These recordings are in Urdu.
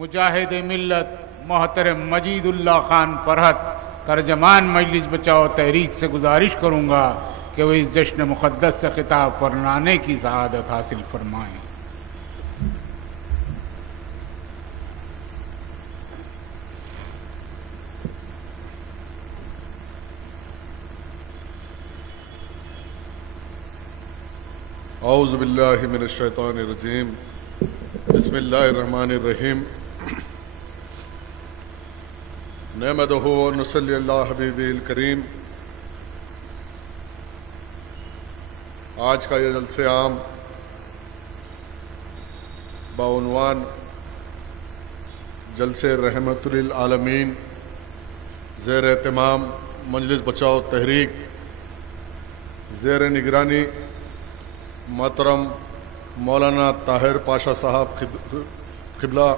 مجاہد ملت محترم مجید اللہ خان فرحت ترجمان مجلس بچاؤ تحریک سے گزارش کروں گا کہ وہ اس جشن مقدس سے خطاب فرمانے کی سعادت حاصل فرمائیں۔ اعوذ باللہ من الشیطان الرجیم، بسم اللہ الرحمن الرحیم، نحمدہ و نصلی اللہ حبیبہ الکریم۔ آج کا یہ جلسہ عام بعنوان جلسہ رحمت للعالمین زیر اہتمام مجلس بچاؤ تحریک زیر نگرانی محترم مولانا طاہر پاشا صاحب قبلہ،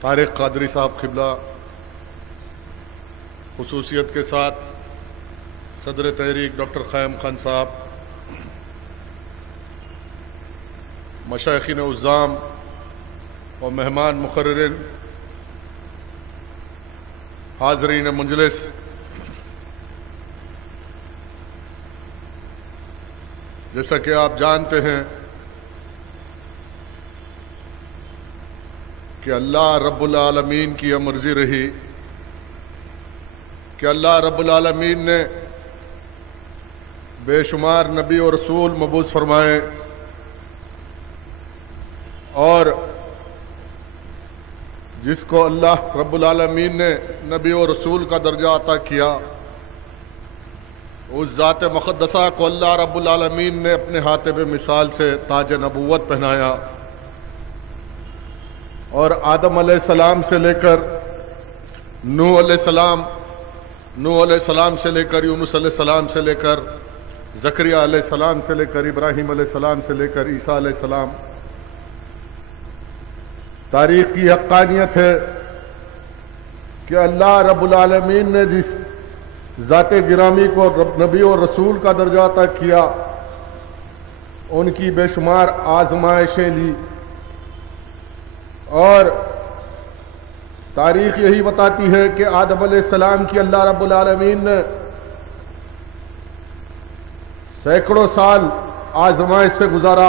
طارق قادری صاحب قبلہ، خصوصیت کے ساتھ صدر تحریک ڈاکٹر قائم خان صاحب، مشائخین عظام اور مہمان مقررین، حاضرین مجلس، جیسا کہ آپ جانتے ہیں کہ اللہ رب العالمین کی یہ مرضی رہی کہ اللہ رب العالمین نے بے شمار نبی اور رسول مبعوث فرمائے، اور جس کو اللہ رب العالمین نے نبی اور رسول کا درجہ عطا کیا، اس ذات مقدسہ کو اللہ رب العالمین نے اپنے ہاتھ پہ مثال سے تاج نبوت پہنایا، اور آدم علیہ السلام سے لے کر نوح علیہ السلام سے لے کر یونس علیہ السلام سے لے کر زکریا علیہ السلام سے لے کر ابراہیم علیہ السلام سے لے کر عیسیٰ علیہ السلام، تاریخ کی حقانیت ہے کہ اللہ رب العالمین نے جس ذات گرامی کو نبی اور رسول کا درجہ عطا کیا، ان کی بے شمار آزمائشیں لی، اور تاریخ یہی بتاتی ہے کہ آدم علیہ السلام کی اللہ رب العالمین نے سینکڑوں سال آزمائش سے گزارا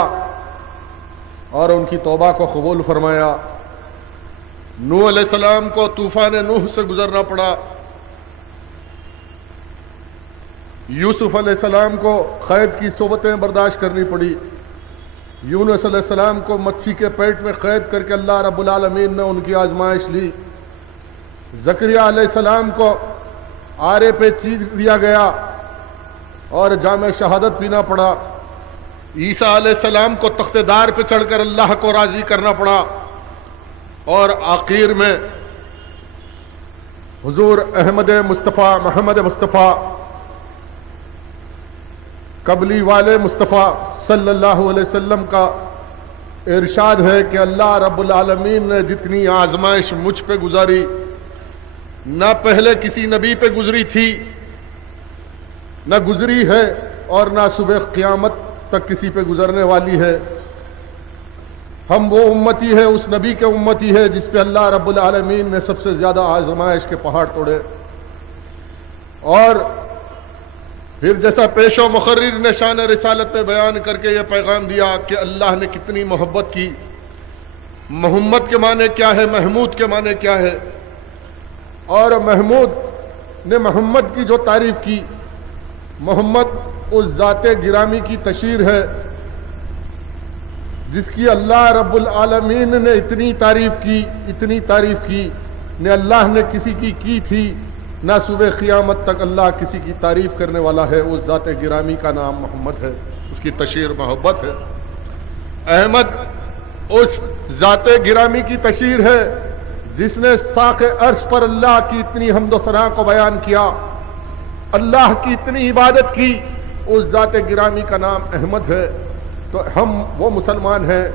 اور ان کی توبہ کو قبول فرمایا۔ نوح علیہ السلام کو طوفان نوح سے گزرنا پڑا، یوسف علیہ السلام کو قید کی صحبتیں برداشت کرنی پڑی، یونس علیہ السلام کو مچھی کے پیٹ میں قید کر کے اللہ رب العالمین نے ان کی آزمائش لی، زکریا علیہ السلام کو آرے پہ چیر دیا گیا اور جام شہادت پینا پڑا، عیسیٰ علیہ السلام کو تخت دار پہ چڑھ کر اللہ کو راضی کرنا پڑا، اور آخر میں حضور احمد مصطفیٰ محمد مصطفیٰ قبلی والے مصطفیٰ صلی اللہ علیہ وسلم کا ارشاد ہے کہ اللہ رب العالمین نے جتنی آزمائش مجھ پہ گزاری، نہ پہلے کسی نبی پہ گزری تھی، نہ گزری ہے، اور نہ صبح قیامت تک کسی پہ گزرنے والی ہے۔ ہم وہ امتی ہے، اس نبی کے امتی ہے جس پہ اللہ رب العالمین نے سب سے زیادہ آزمائش کے پہاڑ توڑے، اور پھر جیسا پیش و مقرر نے شان رسالت میں بیان کر کے یہ پیغام دیا کہ اللہ نے کتنی محبت کی، محمد کے معنی کیا ہے، محمود کے معنی کیا ہے، اور محمود نے محمد کی جو تعریف کی، محمد اس ذات گرامی کی تشہیر ہے جس کی اللہ رب العالمین نے اتنی تعریف کی نہ اللہ نے کسی کی تھی، نہ صبح قیامت تک اللہ کسی کی تعریف کرنے والا ہے۔ اس ذات گرامی کا نام محمد ہے، اس کی تشہیر محبت ہے۔ احمد اس ذات گرامی کی تشہیر ہے جس نے ساق عرش پر اللہ کی اتنی حمد و ثنا کو بیان کیا، اللہ کی اتنی عبادت کی، اس ذات گرامی کا نام احمد ہے۔ تو ہم وہ مسلمان ہیں،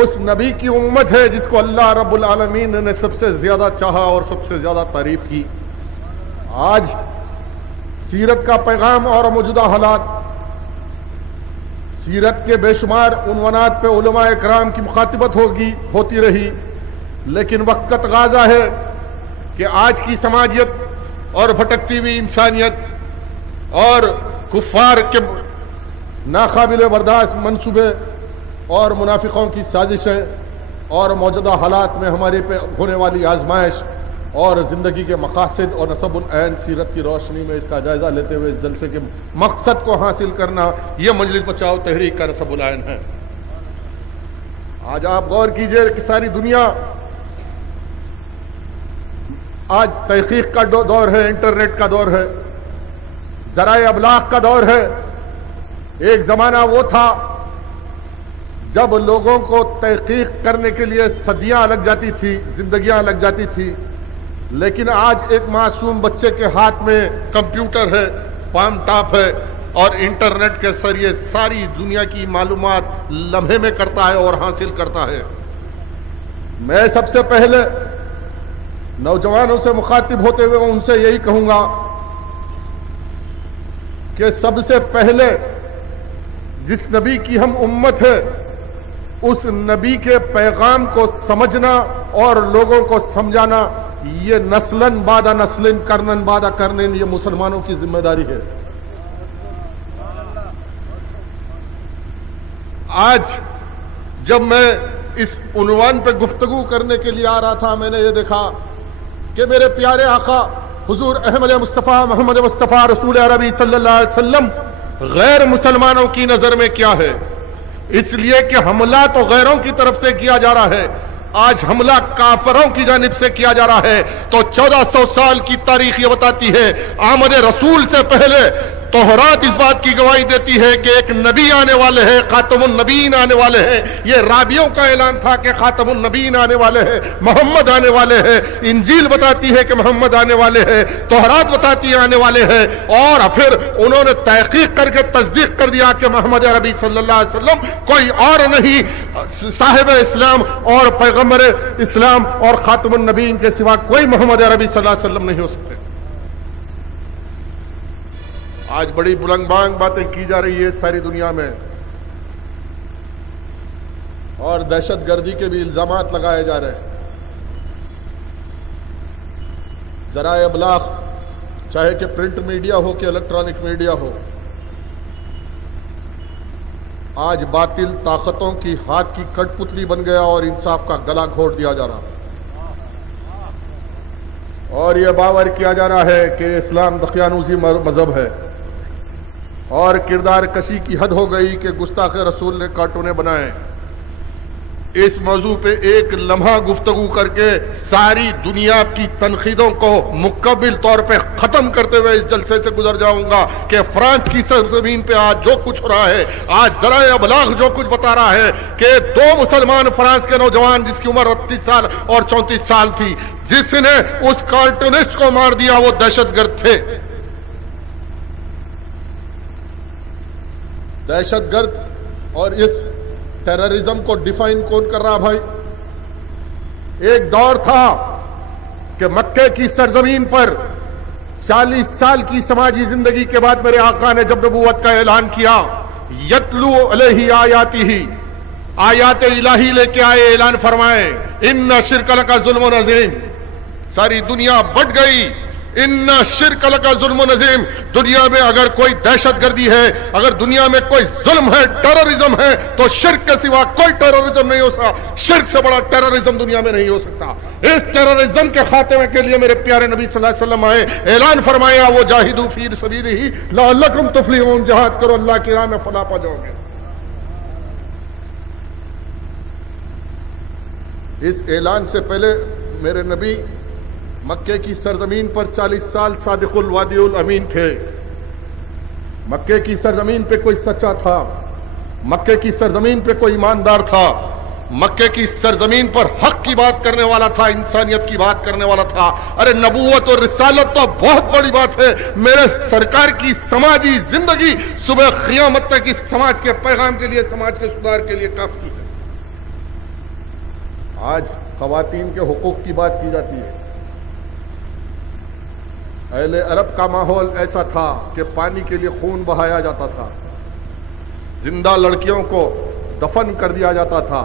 اس نبی کی امت ہے جس کو اللہ رب العالمین نے سب سے زیادہ چاہا اور سب سے زیادہ تعریف کی۔ آج سیرت کا پیغام اور موجودہ حالات، سیرت کے بے شمار عنوانات پہ علماء اکرام کی مخاطبت ہوتی رہی، لیکن وقت کا تقاضا ہے کہ آج کی سماجیت اور بھٹکتی ہوئی انسانیت اور کفار کے ناقابل برداشت منصوبے اور منافقوں کی سازشیں اور موجودہ حالات میں ہمارے پہ ہونے والی آزمائش اور زندگی کے مقاصد اور نصب العین سیرت کی روشنی میں اس کا جائزہ لیتے ہوئے اس جلسے کے مقصد کو حاصل کرنا، یہ مجلس بچاؤ تحریک کا نصب العین ہے۔ آج آپ غور کیجئے کہ ساری دنیا آج تحقیق کا دور ہے، انٹرنیٹ کا دور ہے، ذرائع ابلاغ کا دور ہے۔ ایک زمانہ وہ تھا جب لوگوں کو تحقیق کرنے کے لیے صدیاں لگ جاتی تھی، زندگیاں لگ جاتی تھی، لیکن آج ایک معصوم بچے کے ہاتھ میں کمپیوٹر ہے، پام ٹاپ ہے، اور انٹرنیٹ کے ذریعے ساری دنیا کی معلومات لمحے میں کرتا ہے اور حاصل کرتا ہے۔ میں سب سے پہلے نوجوانوں سے مخاطب ہوتے ہوئے ان سے یہی کہوں گا کہ سب سے پہلے جس نبی کی ہم امت ہے اس نبی کے پیغام کو سمجھنا اور لوگوں کو سمجھانا، یہ نسلن بعد نسلن کرنن بعد کرنن، یہ مسلمانوں کی ذمہ داری ہے۔ آج جب میں اس عنوان پہ گفتگو کرنے کے لیے آ رہا تھا، میں نے یہ دیکھا کہ میرے پیارے آقا حضور احمد مصطفیٰ محمد مصطفیٰ رسول عربی صلی اللہ علیہ وسلم غیر مسلمانوں کی نظر میں کیا ہے، اس لیے کہ حملہ تو غیروں کی طرف سے کیا جا رہا ہے، آج حملہ کافروں کی جانب سے کیا جا رہا ہے۔ تو 1400 سال کی تاریخ یہ بتاتی ہے، آمد رسول سے پہلے توحرات اس بات کی گواہی دیتی ہے کہ ایک نبی آنے والے ہیں، خاتم النبیین آنے والے ہیں۔ یہ رابعوں کا اعلان تھا کہ خاتم النبیین آنے والے ہیں، محمد آنے والے ہیں۔ انجیل بتاتی ہے کہ محمد آنے والے ہیں، توحرات بتاتی ہے آنے والے ہیں، اور پھر انہوں نے تحقیق کر کے تصدیق کر دیا کہ محمد عربی صلی اللہ علیہ وسلم کوئی اور نہیں، صاحب اسلام اور پیغمبر اسلام اور خاتم النبیین کے سوا کوئی محمد عربی صلی اللہ علیہ وسلم نہیں ہو سکتے۔ آج بڑی بلند بانگ باتیں کی جا رہی ہے ساری دنیا میں، اور دہشت گردی کے بھی الزامات لگائے جا رہے ہیں۔ ذرائع ابلاغ چاہے کہ پرنٹ میڈیا ہو کہ الیکٹرانک میڈیا ہو، آج باطل طاقتوں کی ہاتھ کی کٹ پتلی بن گیا اور انصاف کا گلا گھونٹ دیا جا رہا، اور یہ باور کیا جا رہا ہے کہ اسلام دقیانوسی مذہب ہے، اور کردار کشی کی حد ہو گئی کہ گستاخ رسول نے کارٹونیں بنائے۔ اس موضوع پہ ایک لمحہ گفتگو کر کے ساری دنیا کی تنقیدوں کو مکمل طور پہ ختم کرتے ہوئے اس جلسے سے گزر جاؤں گا کہ فرانس کی سرزمین پہ آج جو کچھ ہو رہا ہے، آج ذرائع ابلاغ جو کچھ بتا رہا ہے کہ 2 مسلمان فرانس کے نوجوان جس کی عمر 38 سال اور 34 سال تھی، جس نے اس کارٹونسٹ کو مار دیا، وہ دہشت گرد تھے۔ دہشت گرد اور اس ٹیررزم کو ڈیفائن کون کر رہا بھائی؟ ایک دور تھا کہ مکے کی سرزمین پر 40 سال کی سماجی زندگی کے بعد میرے آقا نے جب نبوت کا اعلان کیا، یتلو علیہ آیاتہ، آیات الہی لے کے آئے، اعلان فرمائے ان شرک لک ظلم عظیم۔ ساری دنیا بٹ گئی، ان شرک لک ظلم عظیم۔ دنیا میں اگر کوئی دہشت گردی ہے، اگر دنیا میں کوئی ظلم ہے، ٹیررزم ہے، تو شرک کے سوا کوئی ٹیررزم نہیں ہو سکتا۔ شرک سے بڑا ٹیررزم دنیا میں نہیں ہو سکتا۔ اس ٹیررزم کے خاتمے کے لیے میرے پیارے نبی صلی اللہ علیہ وسلم آئے، اعلان فرمایا وہ جاہدوا فی سبیلہ لعلکم تفلحون، جہاد کرو اللہ کی راہ میں فلاح پا جاؤ گے۔ اس اعلان سے پہلے میرے نبی مکے کی سرزمین پر 40 سال صادق الوعد الامین تھے۔ مکے کی سرزمین پہ کوئی سچا تھا، مکے کی سرزمین پہ کوئی ایماندار تھا، مکے کی سرزمین پر حق کی بات کرنے والا تھا، انسانیت کی بات کرنے والا تھا۔ ارے نبوت اور رسالت تو بہت بڑی بات ہے، میرے سرکار کی سماجی زندگی صبح قیامت تک اس سماج کے پیغام کے لیے، سماج کے سدھار کے لیے کافی ہے۔ آج خواتین کے حقوق کی بات کی جاتی ہے۔ اہل عرب کا ماحول ایسا تھا کہ پانی کے لیے خون بہایا جاتا تھا، زندہ لڑکیوں کو دفن کر دیا جاتا تھا،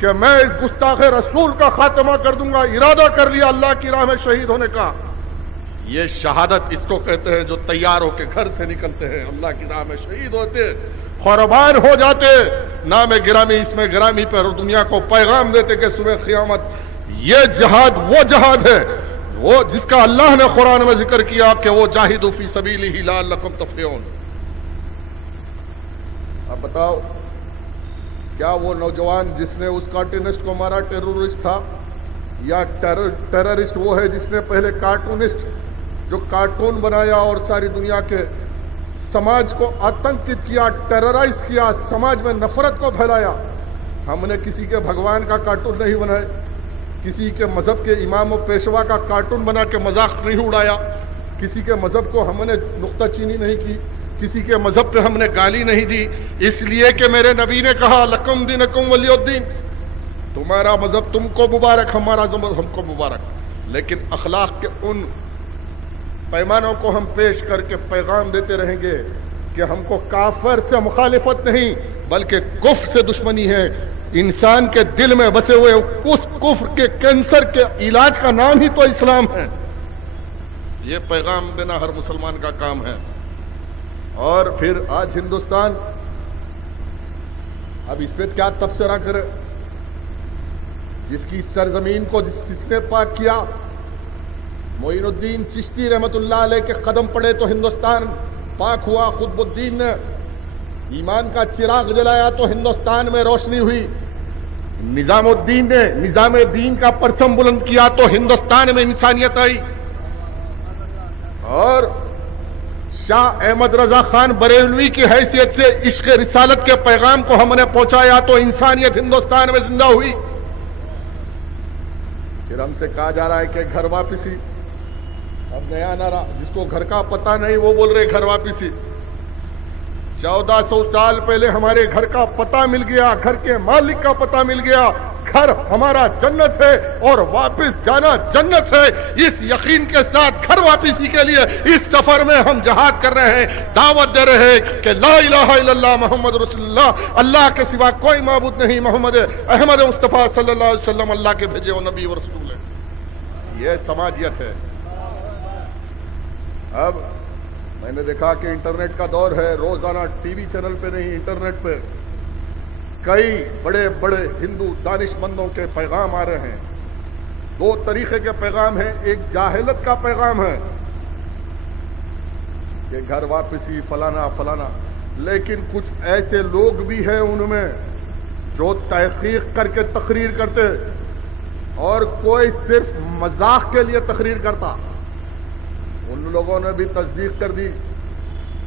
کہ میں اس گستاخ رسول کا خاتمہ کر دوں گا، ارادہ کر لیا اللہ کی راہ میں شہید ہونے کا، یہ شہادت اس کو کہتے ہیں جو تیار ہو کے گھر سے نکلتے ہیں، اللہ کی راہ میں شہید ہوتے، قربان ہو جاتے، نام گرامی اس میں گرامی پر دنیا کو پیغام دیتے کہ صبح قیامت یہ جہاد وہ جہاد ہے وہ جس کا اللہ نے قرآن میں ذکر کیا کہ وہ جاہدوا فی سبیلہ لعلکم تفلحون۔ اب بتاؤ کیا وہ نوجوان جس نے اس کارٹونسٹ کو مارا ٹیرورسٹ تھا، یا ٹیررسٹ وہ ہے جس نے پہلے کارٹونسٹ جو کارٹون بنایا اور ساری دنیا کے سماج کو آتنکت کیا، ٹیررائز کیا، سماج میں نفرت کو پھیلایا؟ ہم نے کسی کے بھگوان کا کارٹون نہیں بنائے، کسی کے مذہب کے امام و پیشوا کا کارٹون بنا کے مذاق نہیں اڑایا، کسی کے مذہب کو ہم نے نکتہ چینی نہیں کی، کسی کے مذہب پہ ہم نے گالی نہیں دی، اس لیے کہ میرے نبی نے کہا لکم دینکم ولی الدین، تمہارا مذہب تم کو مبارک، ہمارا مذہب ہم کو مبارک۔ لیکن اخلاق کے ان پیمانوں کو ہم پیش کر کے پیغام دیتے رہیں گے کہ ہم کو کافر سے مخالفت نہیں بلکہ کفر سے دشمنی ہے۔ انسان کے دل میں بسے ہوئے اس کفر کے کینسر کے علاج کا نام ہی تو اسلام ہے۔ یہ پیغام دینا ہر مسلمان کا کام ہے۔ اور پھر آج ہندوستان اب اس پہ کیا تبصرہ کرے؟ جس کی سرزمین کو جس نے پاک کیا، معین الدین چشتی رحمت اللہ علیہ کے قدم پڑے تو ہندوستان پاک ہوا، قطب الدین نے ایمان کا چراغ جلایا تو ہندوستان میں روشنی ہوئی، نظام الدین نے نظام دین کا پرچم بلند کیا تو ہندوستان میں انسانیت آئی، اور شاہ احمد رضا خان بریلوی کی حیثیت سے عشق رسالت کے پیغام کو ہم نے پہنچایا تو انسانیت ہندوستان میں زندہ ہوئی۔ پھر ہم سے کہا جا رہا ہے کہ گھر واپسی، اب نیا نعرہ، جس کو گھر کا پتہ نہیں وہ بول رہے گھر واپسی۔ 1400 سال پہلے ہمارے گھر کا پتہ مل گیا، گھر کے مالک کا پتہ مل گیا، گھر ہمارا جنت ہے اور واپس جانا جنت ہے۔ اس یقین کے ساتھ گھر واپسی کے لیے اس سفر میں ہم جہاد کر رہے ہیں، دعوت دے رہے ہیں کہ لا الہ الا اللہ محمد رسول اللہ، اللہ کے سوا کوئی معبود نہیں، محمد احمد مصطفیٰ صلی اللہ علیہ وسلم اللہ کے بھیجے ہوئے نبی و رسول ہے۔ یہ سماجیت ہے۔ اب میں نے دیکھا کہ انٹرنیٹ کا دور ہے، روزانہ ٹی وی چینل پہ نہیں، انٹرنیٹ پہ کئی بڑے بڑے ہندو دانش مندوں کے پیغام آ رہے ہیں۔ دو طریقے کے پیغام ہیں، ایک جاہلت کا پیغام ہے کہ گھر واپسی فلانا فلانا، لیکن کچھ ایسے لوگ بھی ہیں ان میں جو تحقیق کر کے تقریر کرتے، اور کوئی صرف مذاق کے لیے تقریر کرتا۔ ان لوگوں نے بھی تصدیق کر دی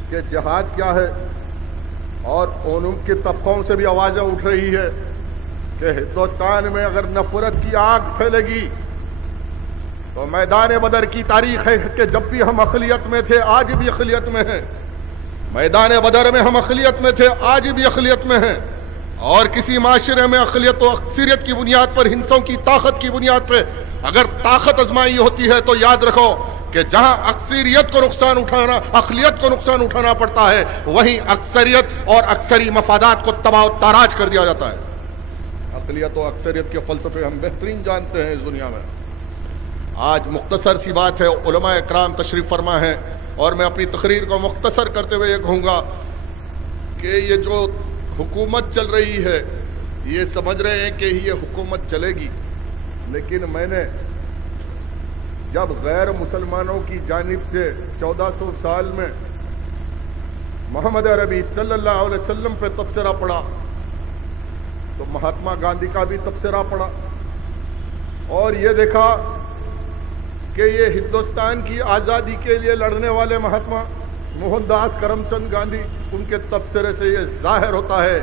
کہ جہاد کیا ہے، اور ان کے طبقوں سے بھی آوازیں اٹھ رہی ہے کہ ہندوستان میں اگر نفرت کی آگ پھیلے گی تو میدان بدر کی تاریخ ہے کہ جب بھی ہم اقلیت میں تھے آج بھی اقلیت میں ہیں، میدان بدر میں ہم اقلیت میں تھے آج بھی اقلیت میں ہیں، اور کسی معاشرے میں اقلیت و اکثریت کی بنیاد پر، ہندسوں کی طاقت کی بنیاد پہ اگر طاقت آزمائی ہوتی ہے تو یاد رکھو کہ جہاں اکثریت کو نقصان اٹھانا، اقلیت کو نقصان اٹھانا پڑتا ہے، وہیں اکثریت اور اکثری مفادات کو تباہ و تاراج کر دیا جاتا ہے۔ اقلیت و اکثریت کے فلسفے ہم بہترین جانتے ہیں اس دنیا میں۔ آج مختصر سی بات ہے، علماء اکرام تشریف فرما ہے، اور میں اپنی تقریر کو مختصر کرتے ہوئے یہ کہوں گا کہ یہ جو حکومت چل رہی ہے، یہ سمجھ رہے ہیں کہ یہ حکومت چلے گی، لیکن میں نے جب غیر مسلمانوں کی جانب سے 1400 سال میں محمد عربی صلی اللہ علیہ وسلم پہ تبصرہ پڑا تو مہاتما گاندھی کا بھی تبصرہ پڑا، اور یہ دیکھا کہ یہ ہندوستان کی آزادی کے لیے لڑنے والے مہاتما موہن داس کرم چند گاندھی، ان کے تبصرے سے یہ ظاہر ہوتا ہے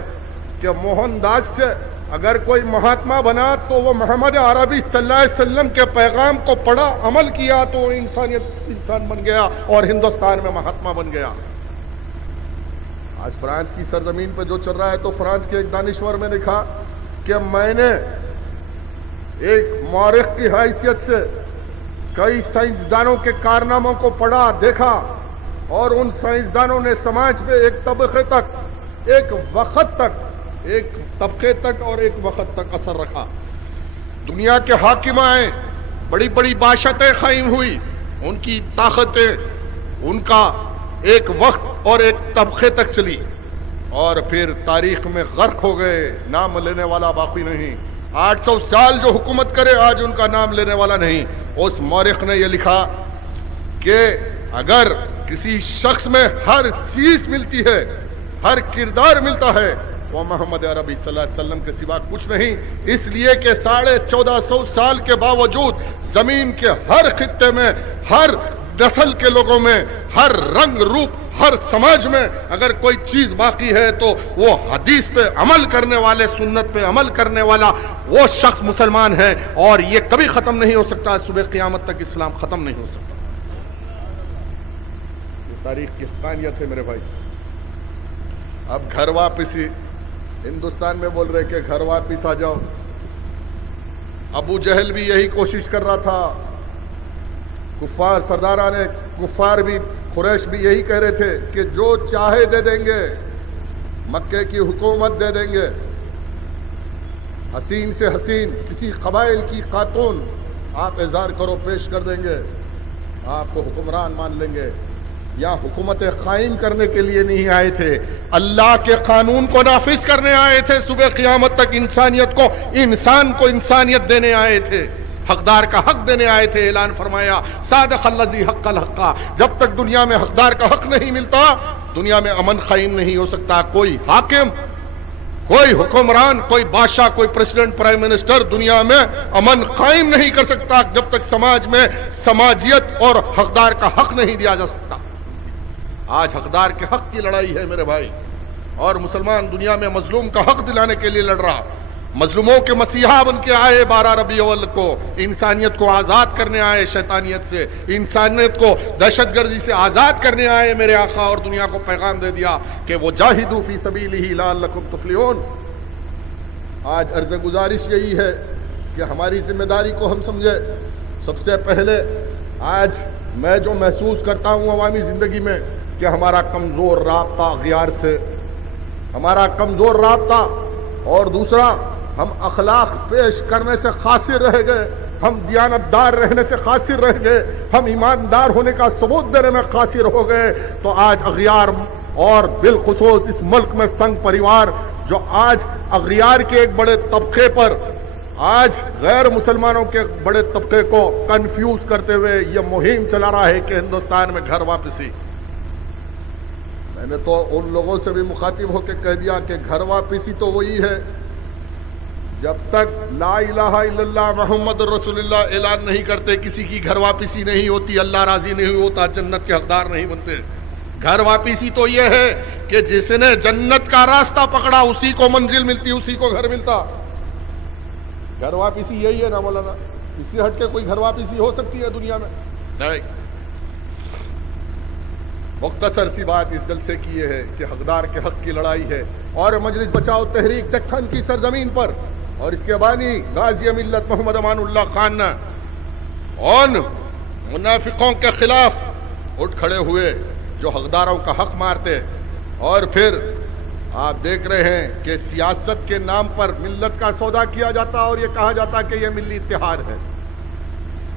کہ موہن داس سے اگر کوئی مہاتما بنا تو وہ محمد عربی صلی اللہ علیہ وسلم کے پیغام کو پڑھا، عمل کیا تو انسان بن گیا اور ہندوستان میں مہاتما بن گیا۔ آج فرانس کی سرزمین پہ جو چل رہا ہے تو فرانس کے ایک دانشور میں لکھا کہ میں نے ایک مورخ کی حیثیت سے کئی سائنسدانوں کے کارناموں کو پڑھا، دیکھا، اور ان سائنسدانوں نے سماج پہ ایک طبقے تک، ایک وقت تک ایک طبقے تک اور ایک وقت تک اثر رکھا. دنیا کے حاکم آئے, بڑی بڑی بادشاہتیں قائم ہوئی, ان کی طاقتیں ان کا ایک وقت اور ایک طبقے تک چلی, اور پھر تاریخ میں غرق ہو گئے, نام لینے والا باقی نہیں. 800 سال جو حکومت کرے آج ان کا نام لینے والا نہیں. اس مورخ نے یہ لکھا کہ اگر کسی شخص میں ہر چیز ملتی ہے, ہر کردار ملتا ہے, وہ محمد عربی صلی اللہ علیہ وسلم کے سوا کچھ نہیں. اس لیے کہ 1450 سال کے باوجود زمین کے ہر خطے میں, ہر نسل کے لوگوں میں, ہر رنگ روپ, ہر سماج میں اگر کوئی چیز باقی ہے تو وہ حدیث پہ عمل کرنے والے, سنت پہ عمل کرنے والا وہ شخص مسلمان ہے, اور یہ کبھی ختم نہیں ہو سکتا. صبح قیامت تک اسلام ختم نہیں ہو سکتا. یہ تاریخ کی حقانیت ہے میرے بھائی. اب گھر واپسی, ہندوستان میں بول رہے کہ گھر واپس آ جاؤ. ابو جہل بھی یہی کوشش کر رہا تھا, کفار سرداران کفار بھی, قریش بھی یہی کہہ رہے تھے کہ جو چاہے دے دیں گے, مکے کی حکومت دے دیں گے, حسین سے حسین کسی قبائل کی خاتون آپ اظہار کرو پیش کر دیں گے, آپ کو حکمران مان لیں گے. یا حکومت قائم کرنے کے لیے نہیں آئے تھے, اللہ کے قانون کو نافذ کرنے آئے تھے. صبح قیامت تک انسانیت کو, انسان کو انسانیت دینے آئے تھے, حقدار کا حق دینے آئے تھے. اعلان فرمایا صادق الذی حق الحق. جب تک دنیا میں حقدار کا حق نہیں ملتا دنیا میں امن قائم نہیں ہو سکتا. کوئی حاکم, کوئی حکمران, کوئی بادشاہ, کوئی پریزیڈنٹ, پرائم منسٹر دنیا میں امن قائم نہیں کر سکتا جب تک سماج میں سماجیت اور حقدار کا حق نہیں دیا جا سکتا. آج حقدار کے حق کی لڑائی ہے میرے بھائی, اور مسلمان دنیا میں مظلوم کا حق دلانے کے لیے لڑ رہا. مظلوموں کے مسیحا بن کے آئے 12 ربیع الاول کو, انسانیت کو آزاد کرنے آئے شیطانیت سے, انسانیت کو دہشت گردی سے آزاد کرنے آئے میرے آقا, اور دنیا کو پیغام دے دیا کہ وہ جاہدوا فی سبیلہ لعلکم تفلحون. آج عرض گزارش یہی ہے کہ ہماری ذمہ داری کو ہم سمجھے. سب سے پہلے آج میں جو محسوس کرتا ہوں عوامی زندگی میں کہ ہمارا کمزور رابطہ اغیار سے, ہمارا کمزور رابطہ, اور دوسرا ہم اخلاق پیش کرنے سے قاصر رہ گئے, ہم دیانتدار رہنے سے قاصر رہ گئے, ہم ایماندار ہونے کا ثبوت دینے میں قاصر ہو گئے. تو آج اغیار, اور بالخصوص اس ملک میں سنگ پریوار جو آج اغیار کے ایک بڑے طبقے پر, آج غیر مسلمانوں کے بڑے طبقے کو کنفیوز کرتے ہوئے یہ مہم چلا رہا ہے کہ ہندوستان میں گھر واپسی. میں نے تو ان لوگوں سے بھی مخاطب ہو کے کہہ دیا کہ گھر واپسی تو وہی ہے جب تک لا الہ الا اللہ محمد رسول اللہ اعلان نہیں کرتے کسی کی گھر واپسی نہیں ہوتی, اللہ راضی نہیں ہوتا, جنت کے حقدار نہیں بنتے. گھر واپسی تو یہ ہے کہ جس نے جنت کا راستہ پکڑا اسی کو منزل ملتی, اسی کو گھر ملتا. گھر واپسی یہی ہے نا مولانا, اس سے ہٹ کے کوئی گھر واپسی ہو سکتی ہے دنیا میں؟ نہیں. مختصر سی بات اس جلسے کی یہ ہے کہ حقدار کے حق کی لڑائی ہے, اور مجلس بچاؤ تحریک دکن کی سرزمین پر اور اس کے بانی غازی ملت محمد امان اللہ خان نے ان منافقوں کے خلاف اٹھ کھڑے ہوئے جو حقداروں کا حق مارتے. اور پھر آپ دیکھ رہے ہیں کہ سیاست کے نام پر ملت کا سودا کیا جاتا اور یہ کہا جاتا کہ یہ ملی اتحاد ہے.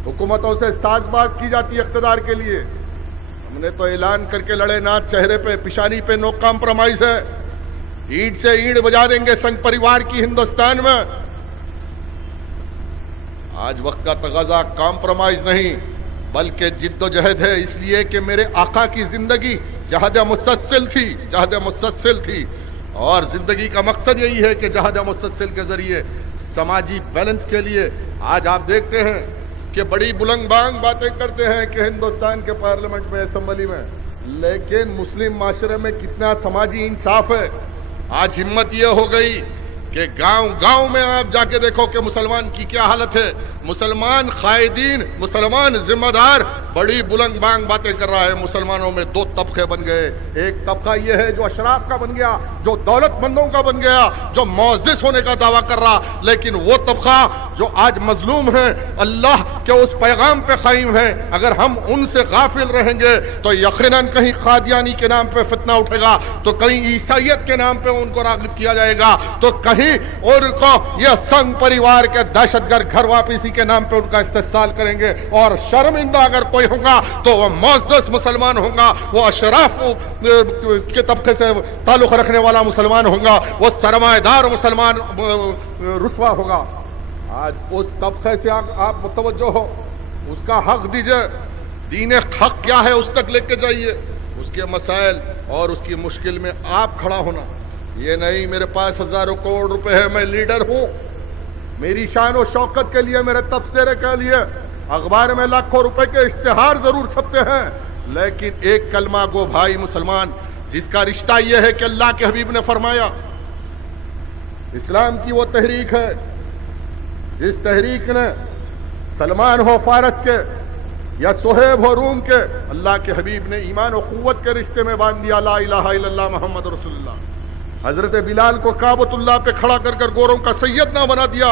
حکومتوں سے ساز باز کی جاتی اقتدار کے لیے. ہم نے تو اعلان کر کے لڑے نا, چہرے پہ پیشانی پہ نو کمپرومائز ہے, اینٹ سے اینٹ بجا دیں گے سنگ پریوار کی ہندوستان میں. آج وقت کا تقاضا کمپرومائز نہیں بلکہ جد و جہد ہے, اس لیے کہ میرے آقا کی زندگی جہد مسلسل تھی, جہد مسلسل تھی, اور زندگی کا مقصد یہی ہے کہ جہد مسلسل کے ذریعے سماجی بیلنس کے لیے. آج آپ دیکھتے ہیں کہ بڑی بلند بانگ باتیں کرتے ہیں کہ ہندوستان کے پارلیمنٹ میں, اسمبلی میں, لیکن مسلم معاشرے میں کتنا سماجی انصاف ہے. آج ہمت یہ ہو گئی کہ گاؤں گاؤں میں آپ جا کے دیکھو کہ مسلمان کی کیا حالت ہے. مسلمان قائدین، مسلمان ذمہ دار بڑی بلند بانگ باتیں کر رہا ہے۔ مسلمانوں میں دو طبقے بن گئے، ایک طبقہ یہ ہے جو اشراف کا بن گیا، جو دولت مندوں کا بن گیا، جو معزز ہونے کا دعویٰ کر رہا، لیکن وہ طبقہ جو آج مظلوم ہے، اللہ کے اس پیغام پہ قائم ہے، اگر ہم ان سے غافل رہیں گے تو یقیناً کہیں قادیانی کے نام پہ فتنہ اٹھے گا، تو کہیں عیسائیت کے نام پہ ان کو راغب کیا جائے گا، تو کہیں ان کو یہ سنگ پریوار کے دہشت گرد گھر واپسی کے نام پہ ان کا استحصال کریں گے، اور شرمندہ اگر کوئی ہوگا تو وہ معزز مسلمان ہوگا، وہ اشراف کے طبقے سے تعلق رکھنے والا مسلمان ہوگا، وہ سرمایہ دار مسلمان رسوا ہوگا۔ آج اس طبقے سے آپ متوجہ ہو، اس کا حق دیجئے، دین حق کیا ہے اس تک لے کے جائیے، اس کے مسائل اور اس کی مشکل میں آپ کھڑا ہونا، یہ نہیں میرے پاس ہزاروں کروڑ روپے ہے، میں لیڈر ہوں، میری شان و شوکت کے لیے، میرے تبصرے کے لیے اخبار میں لاکھوں روپے کے اشتہار ضرور چھپتے ہیں، لیکن ایک کلمہ گو بھائی مسلمان جس کا رشتہ یہ ہے کہ اللہ کے حبیب نے فرمایا، اسلام کی وہ تحریک ہے جس تحریک نے سلمان ہو فارس کے یا صہیب ہو روم کے، اللہ کے حبیب نے ایمان و قوت کے رشتے میں باندھ دیا، لا الہ الا اللہ محمد رسول اللہ۔ حضرت بلال کو کعبۃ اللہ پہ کھڑا کر کر گوروں کا سید نہ بنا دیا،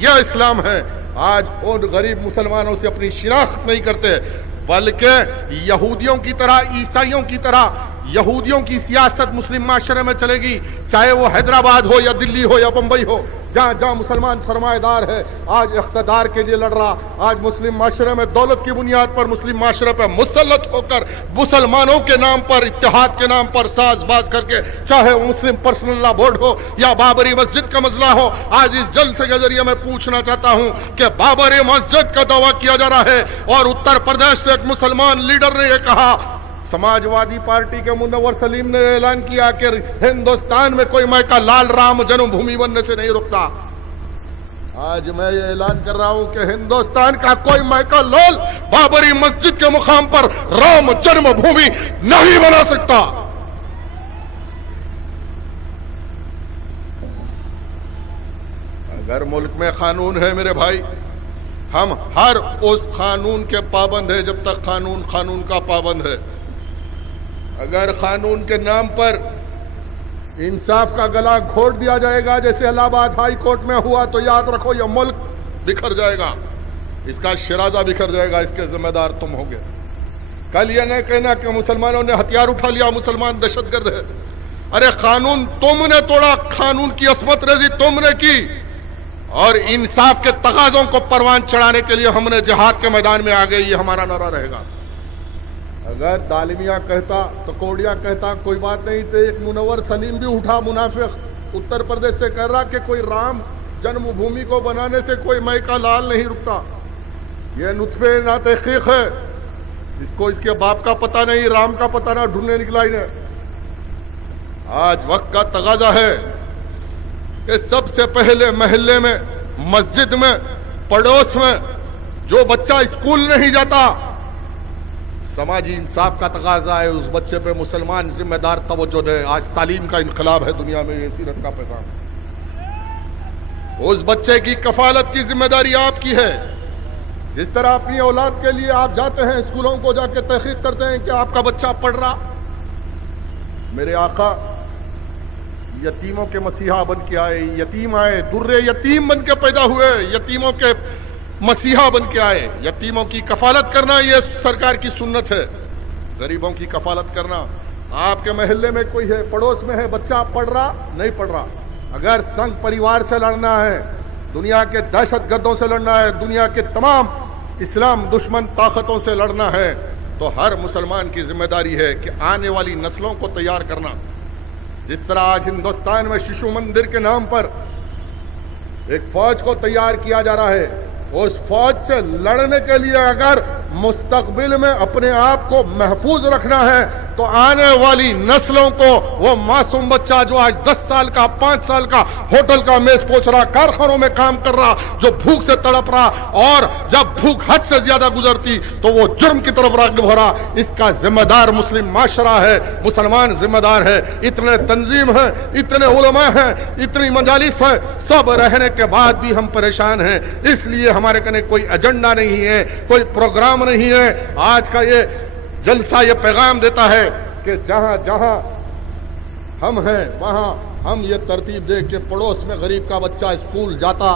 یہ اسلام ہے۔ آج ان غریب مسلمانوں سے اپنی شناخت نہیں کرتے، بلکہ یہودیوں کی طرح، عیسائیوں کی طرح یہودیوں کی سیاست مسلم معاشرے میں چلے گی، چاہے وہ حیدرآباد ہو یا دلی ہو یا بمبئی ہو، جہاں جہاں مسلمان سرمایہ دار ہے آج اقتدار کے لیے لڑ رہا، آج مسلم معاشرے میں دولت کی بنیاد پر مسلم معاشرے پہ مسلط ہو کر مسلمانوں کے نام پر، اتحاد کے نام پر ساز باز کر کے، چاہے وہ مسلم پرسنل لا بورڈ ہو یا بابری مسجد کا مسئلہ ہو، آج اس جلسے کے ذریعے میں پوچھنا چاہتا ہوں کہ بابری مسجد کا دعویٰ کیا جا رہا ہے، اور اتر پردیش سے ایک مسلمان لیڈر نے یہ کہا، سماجوادی پارٹی کے منور سلیم نے اعلان کیا کہ ہندوستان میں کوئی میکا لال رام جنم بھومی بننے سے نہیں رکتا۔ آج میں یہ اعلان کر رہا ہوں کہ ہندوستان کا کوئی میکا لال بابری مسجد کے مقام پر رام جنم بھومی نہیں بنا سکتا۔ اگر ملک میں قانون ہے میرے بھائی، ہم ہر اس قانون کے پابند ہیں جب تک قانون کا پابند ہے۔ اگر قانون کے نام پر انصاف کا گلا گھونٹ دیا جائے گا جیسے الہ آباد ہائی کورٹ میں ہوا، تو یاد رکھو یہ ملک بکھر جائے گا، اس کا شرازہ بکھر جائے گا، اس کے ذمہ دار تم ہوگے۔ کل یہ نہ کہنا کہ مسلمانوں نے ہتھیار اٹھا لیا، مسلمان دہشت گرد ہے۔ ارے قانون تم نے توڑا، قانون کی عصمت ریزی تم نے کی، اور انصاف کے تقاضوں کو پروان چڑھانے کے لیے ہم نے جہاد کے میدان میں آ گئے، یہ ہمارا نعرہ رہے گا۔ اگر دالمیا کہتا، تکوڑیا کہتا، کوئی بات نہیں، تو ایک منور سلیم بھی اٹھا، منافق اتر پردیش سے کہہ رہا کہ کوئی رام جنم بھومی کو بنانے سے کوئی میکا لال نہیں رکتا۔ یہ نطفے نہ تحقیق ہے، اس کو اس کے باپ کا پتہ نہیں، رام کا پتہ نہ ڈھونڈنے نکلا ہی نہیں۔ آج وقت کا تقاضا ہے کہ سب سے پہلے محلے میں، مسجد میں، پڑوس میں جو بچہ اسکول نہیں جاتا، سماجی انصاف کا تقاضا ہے، اس بچے پہ مسلمان ذمہ دار توجہ دے۔ آج تعلیم کا انقلاب ہے دنیا میں، یہ سیرت کا پیغام ہے۔ اس بچے کی کفالت کی ذمہ داری آپ کی ہے۔ جس طرح اپنی اولاد کے لیے آپ جاتے ہیں اسکولوں کو جا کے تحقیق کرتے ہیں کہ آپ کا بچہ پڑھ رہا، میرے آقا یتیموں کے مسیحا بن کے آئے، یتیم آئے، در یتیم بن کے پیدا ہوئے، یتیموں کے مسیحا بن کے آئے۔ یتیموں کی کفالت کرنا یہ سرکار کی سنت ہے، غریبوں کی کفالت کرنا۔ آپ کے محلے میں کوئی ہے، پڑوس میں ہے، بچہ پڑھ رہا نہیں پڑھ رہا، اگر سنگ پریوار سے لڑنا ہے، دنیا کے دہشت گردوں سے لڑنا ہے، دنیا کے تمام اسلام دشمن طاقتوں سے لڑنا ہے، تو ہر مسلمان کی ذمہ داری ہے کہ آنے والی نسلوں کو تیار کرنا۔ جس طرح آج ہندوستان میں ششو مندر کے نام پر ایک فوج کو تیار کیا جا رہا ہے، اس فوج سے لڑنے کے لیے اگر مستقبل میں اپنے آپ کو محفوظ رکھنا ہے تو آنے والی نسلوں کو وہ معصوم بچہ جو آج 10 سال کا 5 سال کا ہوٹل کا میز پوچھ رہا, کارخانوں میں کام کر رہا, جو بھوک سے تڑپ رہا, اور جب بھوک حد سے زیادہ گزرتی تو وہ جرم کی طرف راغب ہو رہا, اس کا ذمہ دار مسلم معاشرہ ہے, مسلمان ذمہ دار ہے. اتنے تنظیم ہیں, اتنے علماء ہیں, اتنی مجالس ہیں, سب رہنے کے بعد بھی ہم پریشان ہیں. اس لیے ہمارے کنے کوئی ایجنڈا نہیں ہے, کوئی پروگرام نہیں ہے. آج کا یہ جلسہ یہ پیغام دیتا ہے کہ جہاں جہاں ہم ہیں وہاں ہم یہ ترتیب دے کہ پڑوس میں غریب کا بچہ اسکول جاتا,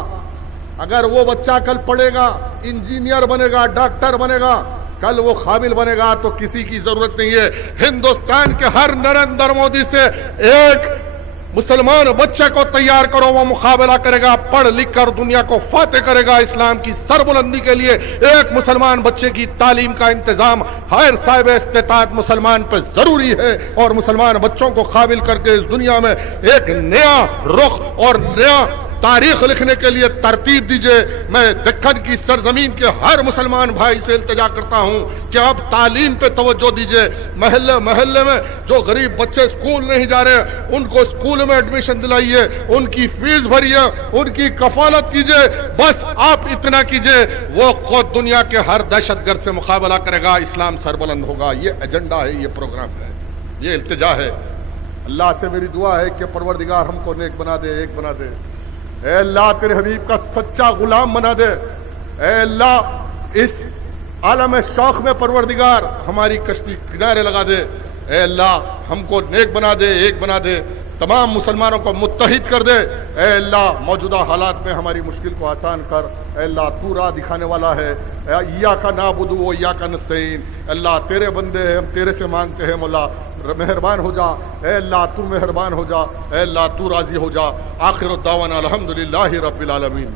اگر وہ بچہ کل پڑھے گا, انجینئر بنے گا, ڈاکٹر بنے گا, کل وہ قابل بنے گا, تو کسی کی ضرورت نہیں ہے. ہندوستان کے ہر نریندر مودی سے ایک مسلمان بچے کو تیار کرو, وہ مقابلہ کرے گا, پڑھ لکھ کر دنیا کو فاتح کرے گا. اسلام کی سربلندی کے لیے ایک مسلمان بچے کی تعلیم کا انتظام ہر صاحب استطاعت مسلمان پہ ضروری ہے, اور مسلمان بچوں کو قابل کر کے اس دنیا میں ایک نیا رخ اور نیا تاریخ لکھنے کے لیے ترتیب دیجئے. میں دکن کی سرزمین کے ہر مسلمان بھائی سے التجا کرتا ہوں کہ اب تعلیم پہ توجہ دیجئے. محلے محلے میں جو غریب بچے اسکول نہیں جا رہے ان کو اسکول میں ایڈمیشن دلائیے, ان کی فیس بھریے, ان کی کفالت کیجئے. بس آپ اتنا کیجئے, وہ خود دنیا کے ہر دہشت گرد سے مقابلہ کرے گا, اسلام سربلند ہوگا. یہ ایجنڈا ہے, یہ پروگرام ہے, یہ التجا ہے. اللہ سے میری دعا ہے کہ پروردگار ہم کو نیک بنا دے, ایک بنا دے. اے اللہ تیرے حبیب کا سچا غلام بنا دے. اے اللہ اس عالم شوق میں پروردگار ہماری کشتی کنارے لگا دے. اے اللہ ہم کو نیک بنا دے, ایک بنا دے, تمام مسلمانوں کو متحد کر دے. اے اللہ موجودہ حالات میں ہماری مشکل کو آسان کر. اے اللہ تو راہ دکھانے والا ہے. ایاک نعبد و ایاک نستعین. اللہ تیرے بندے ہیں, ہم تیرے سے مانگتے ہیں, مولا مہربان ہو جا. اے اللہ تو مہربان ہو جا, اے اللہ تو راضی ہو جا. آخر الدعوانا الحمدللہ رب العالمین.